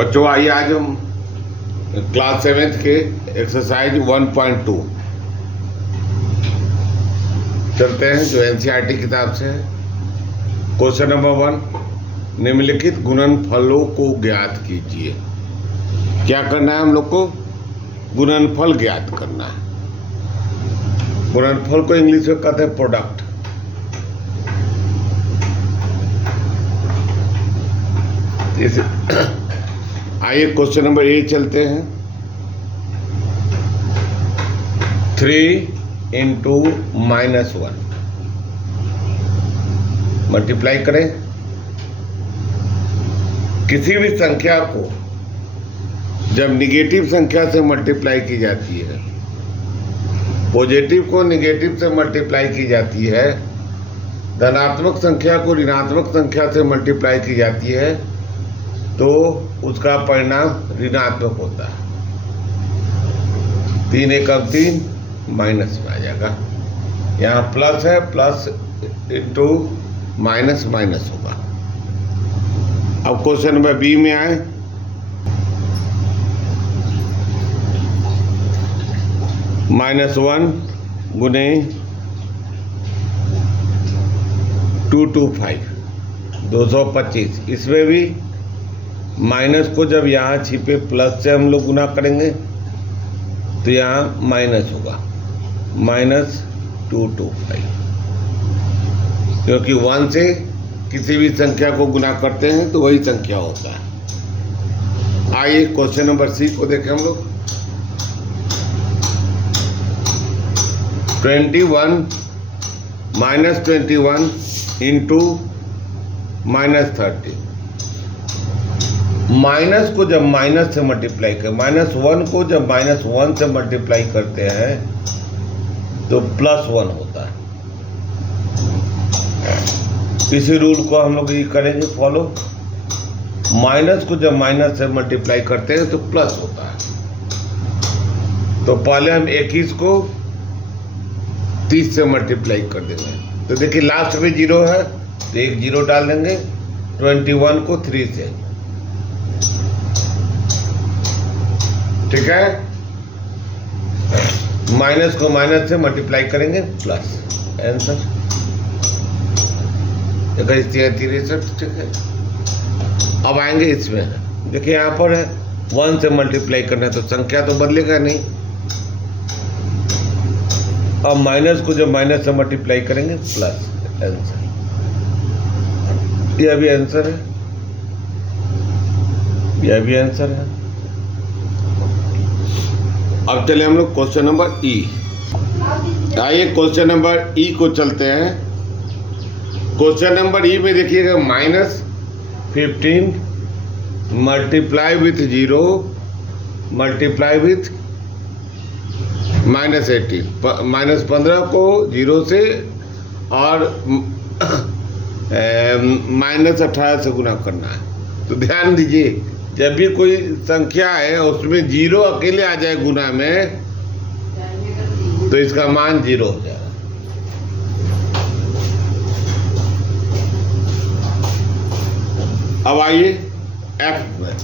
बच्चों आइए आज हम क्लास 7th के एक्सरसाइज 1.2 चलते हैं जो एनसीईआरटी किताब से है। क्वेश्चन नंबर 1, निम्नलिखित गुणनफलों को ज्ञात कीजिए। क्या करना है हम लोग को? गुणनफल ज्ञात करना है। गुणनफल को इंग्लिश में कहते हैं प्रोडक्ट। आइए क्वेश्चन नंबर 8 चलते हैं। 3 इंटू -1 मल्टीप्लाई करें। किसी भी संख्या को जब निगेटिव संख्या से मल्टीप्लाई की जाती है, पॉजिटिव को निगेटिव से मल्टीप्लाई की जाती है, धनात्मक संख्या को ऋणात्मक संख्या से मल्टीप्लाई की जाती है, तो उसका परिणाम ऋणात्मक होता है। 3 एकम 3 माइनस में आ जाएगा। यहाँ प्लस है, प्लस इंटू माइनस माइनस होगा। अब क्वेश्चन नंबर बी में आए। -1 गुने 225 225। इसमें भी माइनस को जब यहाँ छिपे प्लस से हम लोग गुना करेंगे तो यहाँ माइनस होगा, -225, क्योंकि 1 से किसी भी संख्या को गुना करते हैं तो वही संख्या होता है। आइए क्वेश्चन नंबर सी को देखें हम लोग। 21 इंटू -30। माइनस को जब माइनस से मल्टीप्लाई कर, -1 को जब -1 से मल्टीप्लाई करते हैं तो +1 होता है। इसी रूल को हम लोग ये करेंगे फॉलो। माइनस को जब माइनस से मल्टीप्लाई करते हैं तो प्लस होता है। तो पहले हम 21 को 30 से मल्टीप्लाई कर देंगे। तो देखिए लास्ट में 0 है तो एक 0 डाल देंगे। 21 को 3 से, ठीक है। माइनस को माइनस से मल्टीप्लाई करेंगे प्लस, आंसर 63, ठीक है। अब आएंगे इसमें, देखिए यहाँ पर है 1 से मल्टीप्लाई करना है तो संख्या तो बदलेगा नहीं। अब माइनस को जब माइनस से मल्टीप्लाई करेंगे प्लस, आंसर यह भी आंसर है, यह भी आंसर है। अब चले हम लोग क्वेश्चन नंबर ई। आइए क्वेश्चन नंबर ई को चलते हैं। क्वेश्चन नंबर ई में देखिएगा -15 मल्टीप्लाई विथ 0 मल्टीप्लाई विथ -18। -15 को 0 से और -18 से गुना करना है। तो ध्यान दीजिए, जब भी कोई संख्या है उसमें 0 अकेले आ जाए गुना में तो इसका मान 0 हो जाएगा। अब आइए एफ में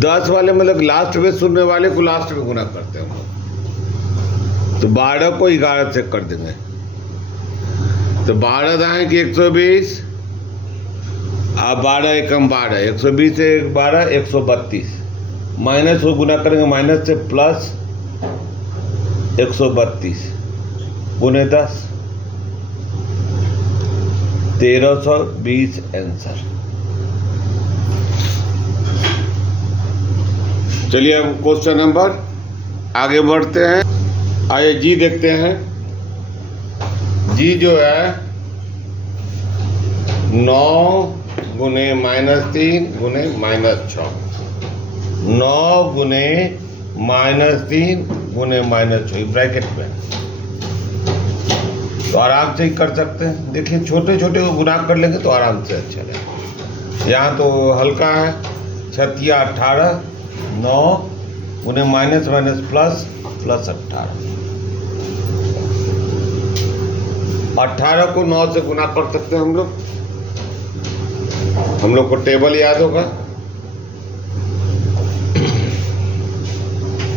10 वाले मतलब लास्ट में सुनने वाले को लास्ट में गुना करते हैं हम लोग। तो 12 को 11 से कर देंगे तो 12 आएंगे 120। अब 12 एकम 12, 120 से 12 132। माइनस को गुना करेंगे माइनस से प्लस 132 गुने 10 1320 आंसर। चलिए अब क्वेश्चन नंबर आगे बढ़ते हैं। आइए जी देखते हैं। जी जो है 9 गुने -3 गुने -6, 9 गुने -3 गुने -6 ब्रैकेट में। तो आराम से ही कर सकते हैं। देखिए छोटे छोटे को गुना कर लेंगे तो आराम से अच्छा लगेगा। यहाँ तो हल्का है, 6 18, 9 गुने माइनस माइनस प्लस प्लस 18। 18 को 9 से गुना कर सकते हैं हम लोग। हम लोग को टेबल याद होगा,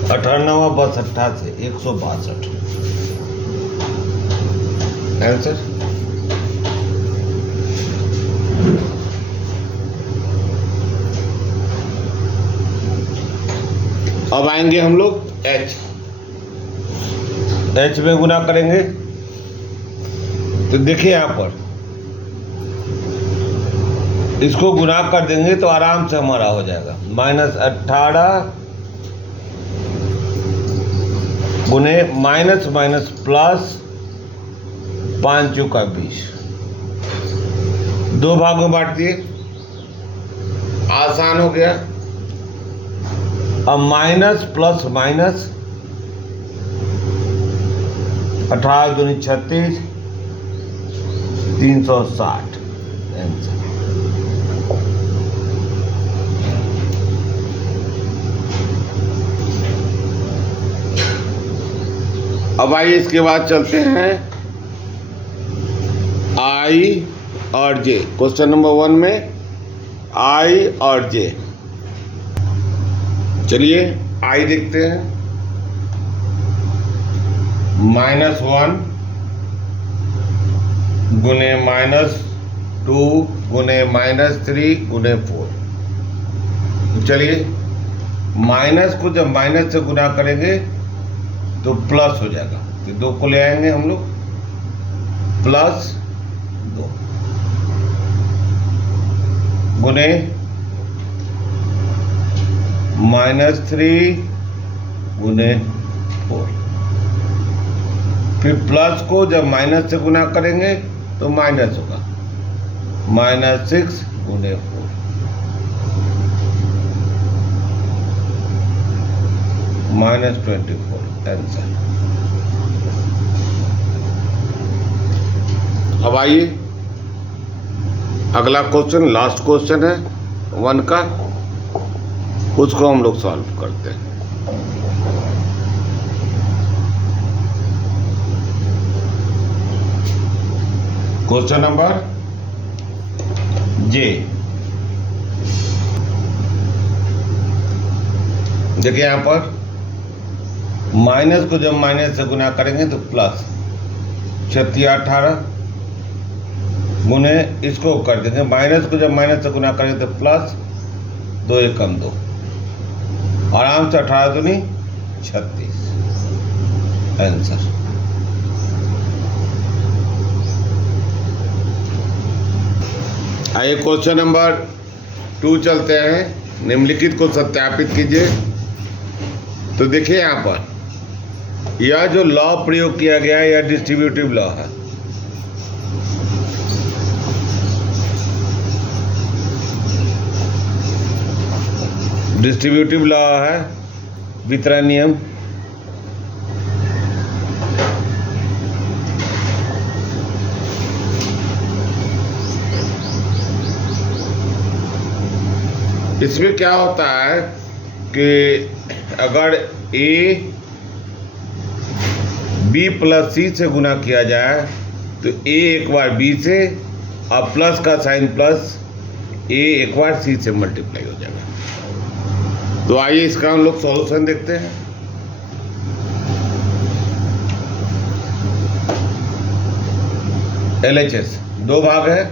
98 बस 88 162 आंसर। अब आएंगे हम लोग एच में गुना करेंगे। तो देखिए यहां पर इसको गुना कर देंगे तो आराम से हमारा हो जाएगा -18 गुने माइनस माइनस प्लस 5 चौका 20, 2 भाग में बांट दिए, आसान हो गया। अब माइनस प्लस माइनस 18 दूनी 36 360 आंसर। अब आइए इसके बाद चलते हैं आई और जे। क्वेश्चन नंबर 1 में आई और जे। चलिए आई देखते हैं। -1 गुने -2 गुने -3 गुने 4। चलिए माइनस को जब माइनस से गुना करेंगे तो प्लस हो जाएगा, तो 2 को ले आएंगे हम लोग, +2 गुने -3 गुने 4। फिर प्लस को जब माइनस से गुना करेंगे तो माइनस होगा, -6 गुने 4। -24 आंसर। अब आइए अगला क्वेश्चन, लास्ट क्वेश्चन है 1 का, उसको हम लोग सॉल्व करते हैं। क्वेश्चन नंबर जे। देखिए यहां पर माइनस को जब माइनस से गुना करेंगे तो प्लस 36 18 गुने इसको कर देंगे, माइनस को जब माइनस से गुना करेंगे तो प्लस 2 एकम 2, आराम से 18 दूनी 36 आंसर। आइए क्वेश्चन नंबर 2 चलते हैं। निम्नलिखित को सत्यापित कीजिए। तो देखिए यहाँ पर यह जो लॉ प्रयोग किया गया है यह डिस्ट्रीब्यूटिव लॉ है। डिस्ट्रीब्यूटिव लॉ है, वितरण नियम। इसमें क्या होता है कि अगर ए बी प्लस सी से गुना किया जाए तो ए एक बार बी से और प्लस का साइन प्लस ए एक बार सी से मल्टीप्लाई हो जाएगा। तो आइए इसका हम लोग सॉल्यूशन देखते हैं। LHS 2 भाग है,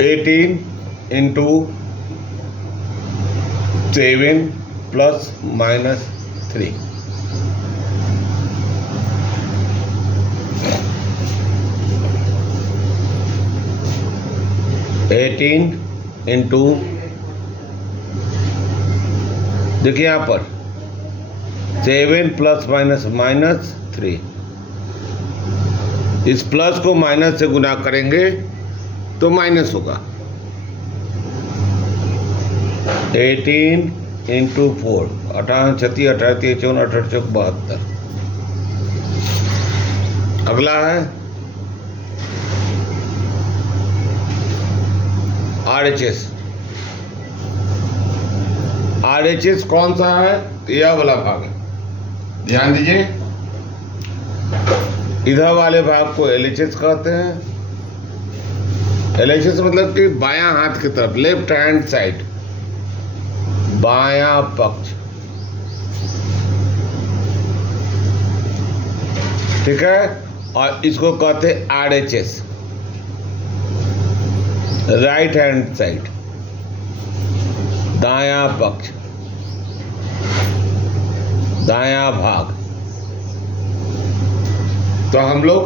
(18 into 7 plus minus 3). देखिए यहां पर 7 प्लस माइनस माइनस 3, इस प्लस को माइनस से गुना करेंगे तो माइनस होगा। 18 into 4, 18 36 18 3 54 18 चौक 72। अगला है RHS। RHS कौन सा है? यह वाला भाग है, ध्यान दीजिए। इधर वाले भाग को LHS कहते हैं। LHS मतलब कि बायां हाथ की तरफ, लेफ्ट हैंड साइड, बायां पक्ष, ठीक है। और इसको कहते हैं RHS, राइट हैंड साइड, दायां पक्ष, दायां भाग। तो हम लोग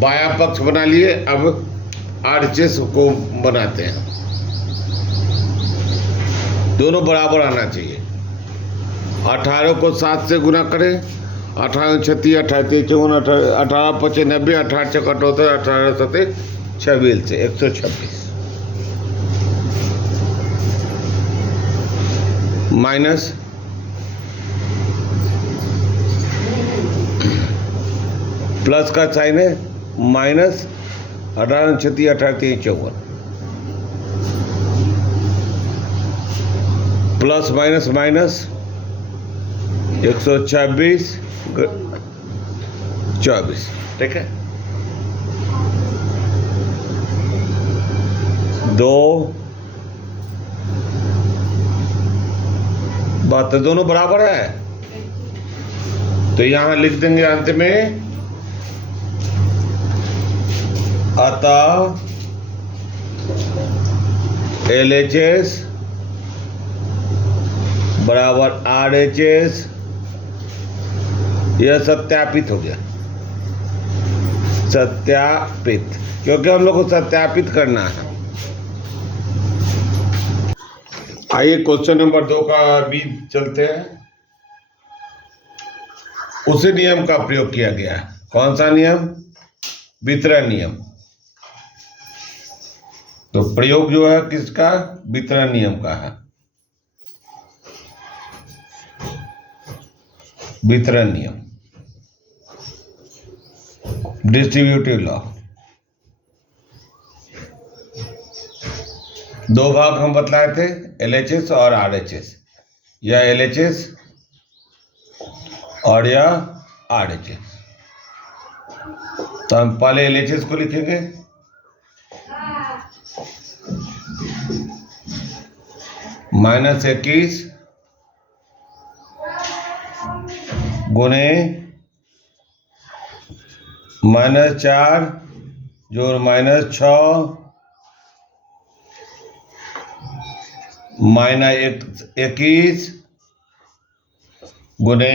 बायां पक्ष बना लिए, अब RHS को बनाते हैं। दोनों बराबर आना चाहिए। 18 को 7 से गुना करें, 18 36 38 54 18 25 90 18 6 78 18 7 26 से 126 माइनस प्लस का साइन है, माइनस 18 36 38 54 प्लस माइनस माइनस 126 24, ठीक है। 2 बात तो दोनों बराबर है, तो यहां लिख देंगे अंत में, अतः LHS बराबर RHS। यह सत्यापित हो गया, सत्यापित, क्योंकि हम लोग को सत्यापित करना है। आइए क्वेश्चन नंबर 2 का भी चलते हैं। उसी नियम का प्रयोग किया गया है। कौन सा नियम? वितरण नियम। तो प्रयोग जो है किसका? वितरण नियम का है। वितरण नियम, डिस्ट्रीब्यूटिव लॉ। 2 भाग हम बतलाए थे, LHS और RHS। यह LHS और यह RHS। तो हम पहले LHS को लिखेंगे, -21 गुने -4 जोड़ -6 -21 गुने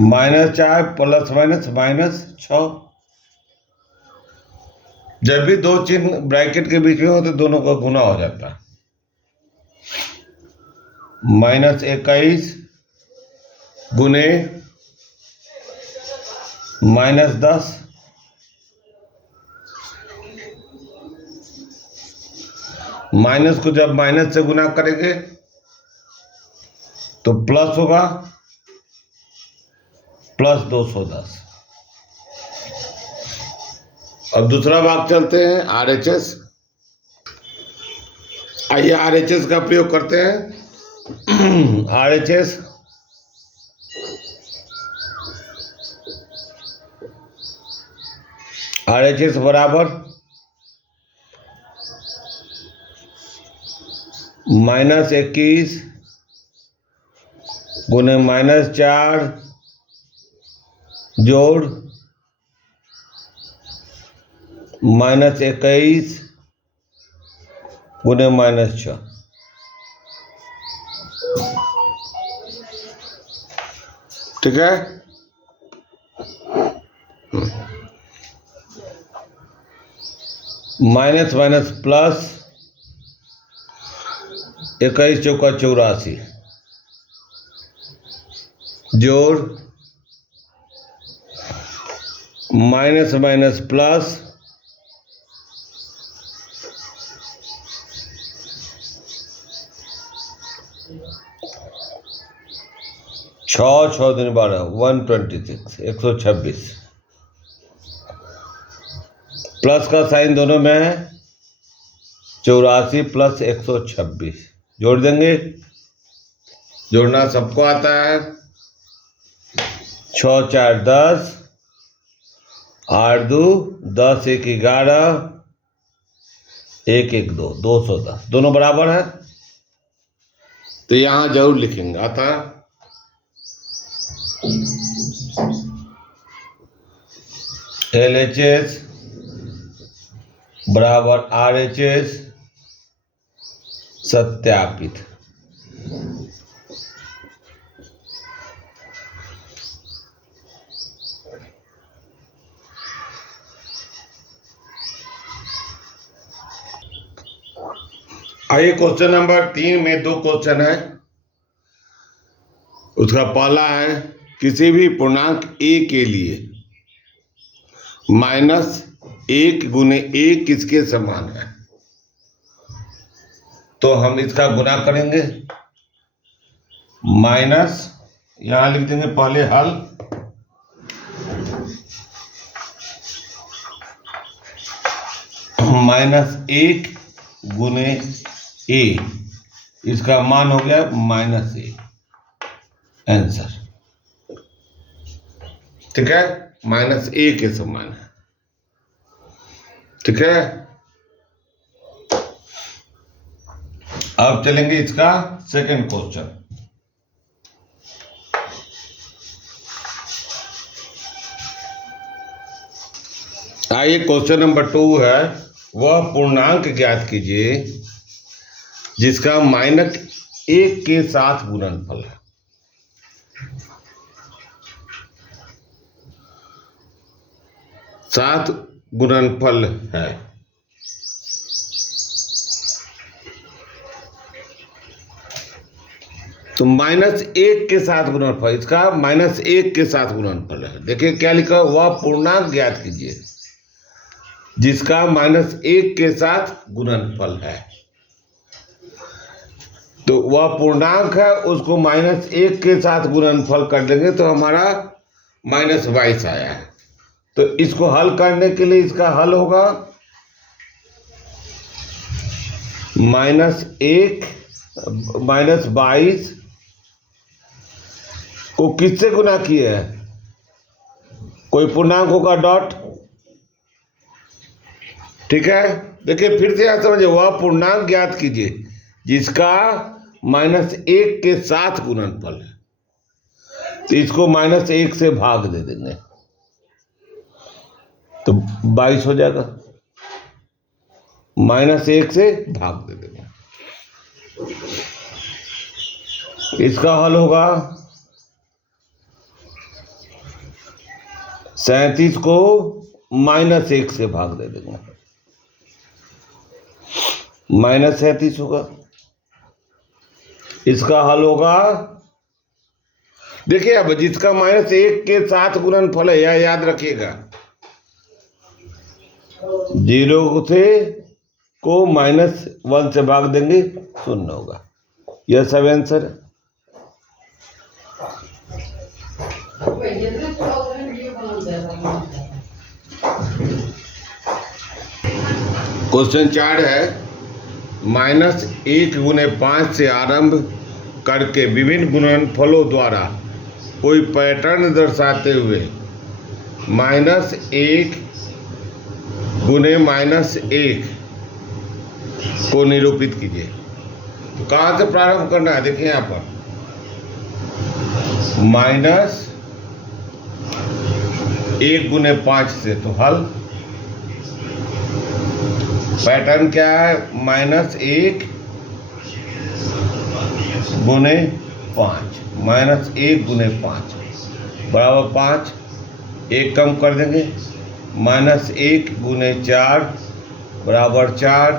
-4 प्लस -6। जब भी 2 चिन्ह ब्रैकेट के बीच में हो तो दोनों का गुना हो जाता है। -21 गुने -10 माइनस को जब माइनस से गुना करेंगे तो प्लस होगा, प्लस 210। अब दूसरा भाग चलते हैं, RHS। आइए RHS का प्रयोग करते हैं। RHS बराबर -21 गुने -4 जोड़ -21 गुने -6। ठीक है। माइनस माइनस प्लस 21 चौका 84 जोड़ माइनस माइनस प्लस 6 दिन 12 126 126। प्लस का साइन दोनों में है, 84 प्लस 126 जोड़ देंगे। जोड़ना सबको आता है। 6 4 10, 8 2 10 1 11, 1 1 2 210, दोनों बराबर है। तो यहां जरूर लिखेंगे। अतः LHS बराबर RHS सत्यापित। आइए क्वेश्चन नंबर 3 में 2 क्वेश्चन है। उसका पहला है किसी भी पूर्णांक a के लिए -1 गुने a किसके समान है। तो हम इसका गुना करेंगे। माइनस, यहां लिख देंगे पहले हल, -1 गुने a, इसका मान हो गया -1, आंसर। ठीक है, -1 के समान है। ठीक है, अब चलेंगे इसका सेकंड क्वेश्चन। आइए क्वेश्चन नंबर 2 है, वह पूर्णांक ज्ञात कीजिए जिसका -1 के साथ गुणनफल है। साथ गुणनफल है। तो -1 के साथ गुणनफल, इसका -1 के साथ गुणनफल है। देखिए क्या लिखा है, वह पूर्णांक ज्ञात कीजिए जिसका -1 के साथ गुणनफल है। तो वह पूर्णांक है, उसको -1 के साथ गुणनफल कर देंगे तो हमारा -22 आया है। तो इसको हल करने के लिए इसका हल होगा -1 -22 को किससे गुना किए हैं, कोई पूर्णांक होगा डॉट। ठीक है, देखिए फिर से यहां समझिए, वह पूर्णांक ज्ञात कीजिए जिसका -1 के साथ गुणनफल है। तो इसको -1 से भाग दे देंगे तो 22 हो जाएगा। -1 से भाग दे देंगे। इसका हल होगा 37 को -1 से भाग दे देंगे, -37 होगा। इसका हल होगा, देखिए अब जिसका -1 के साथ गुणनफल है, यह याद रखिएगा, 0 से को -1 से भाग देंगे 0 होगा। यह सब आंसर है। क्वेश्चन 4 है, -1 गुने 5 से आरंभ करके विभिन्न गुणनफलों द्वारा कोई पैटर्न दर्शाते हुए -1 गुने -1 को निरूपित कीजिए। तो कहाँ से प्रारंभ करना है, देखिए यहाँ पर -1 गुने 5 से, तो हल पैटर्न क्या है, -1 गुने 5, -1 गुने 5 बराबर 5, 1 कम कर देंगे, -1 गुने 4 बराबर 4,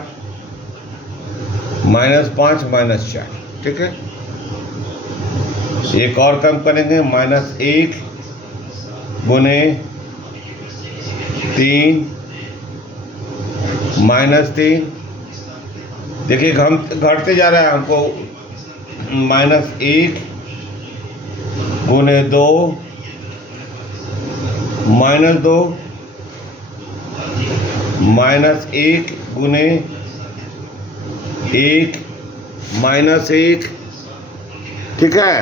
-5 -4। ठीक है, एक और कम करेंगे, -1 गुने 3 -3। देखिए हम घटते जा रहा है, हमको -1 गुने 2 -2, -1 गुने 1 -1। ठीक है,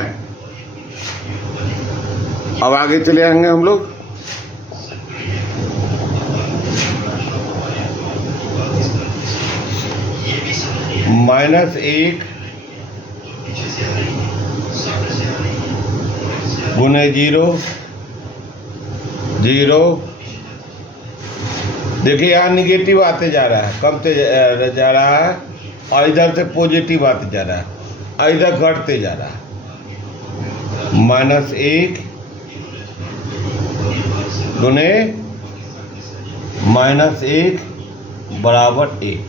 अब आगे चले आएंगे हम लोग। -1 गुने 0 0। देखिए यहाँ निगेटिव आते जा रहा है, कमते जा रहा है, और इधर से पॉजिटिव आते जा रहा है, और इधर घटते जा रहा है। -1 गुने -1 बराबर 1।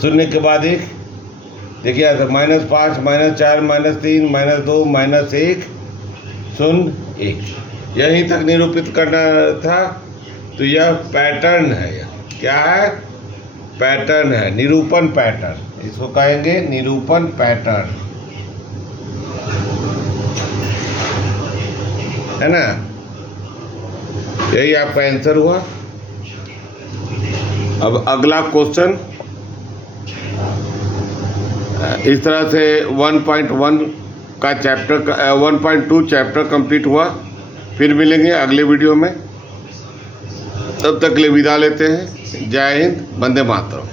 शून्य के बाद 1। देखिए ऐसा -5 -4 -3 -2 -1 0 1। यहीं तक निरूपित करना था। तो यह पैटर्न है। क्या है? पैटर्न है, निरूपण पैटर्न। इसको कहेंगे निरूपण पैटर्न, है ना। यही आपका आंसर हुआ। अब अगला क्वेश्चन इस तरह से 1.1 का चैप्टर 1.2 चैप्टर कंप्लीट हुआ। फिर मिलेंगे अगले वीडियो में। तब तक के लिए विदा लेते हैं। जय हिंद, वंदे मातरम।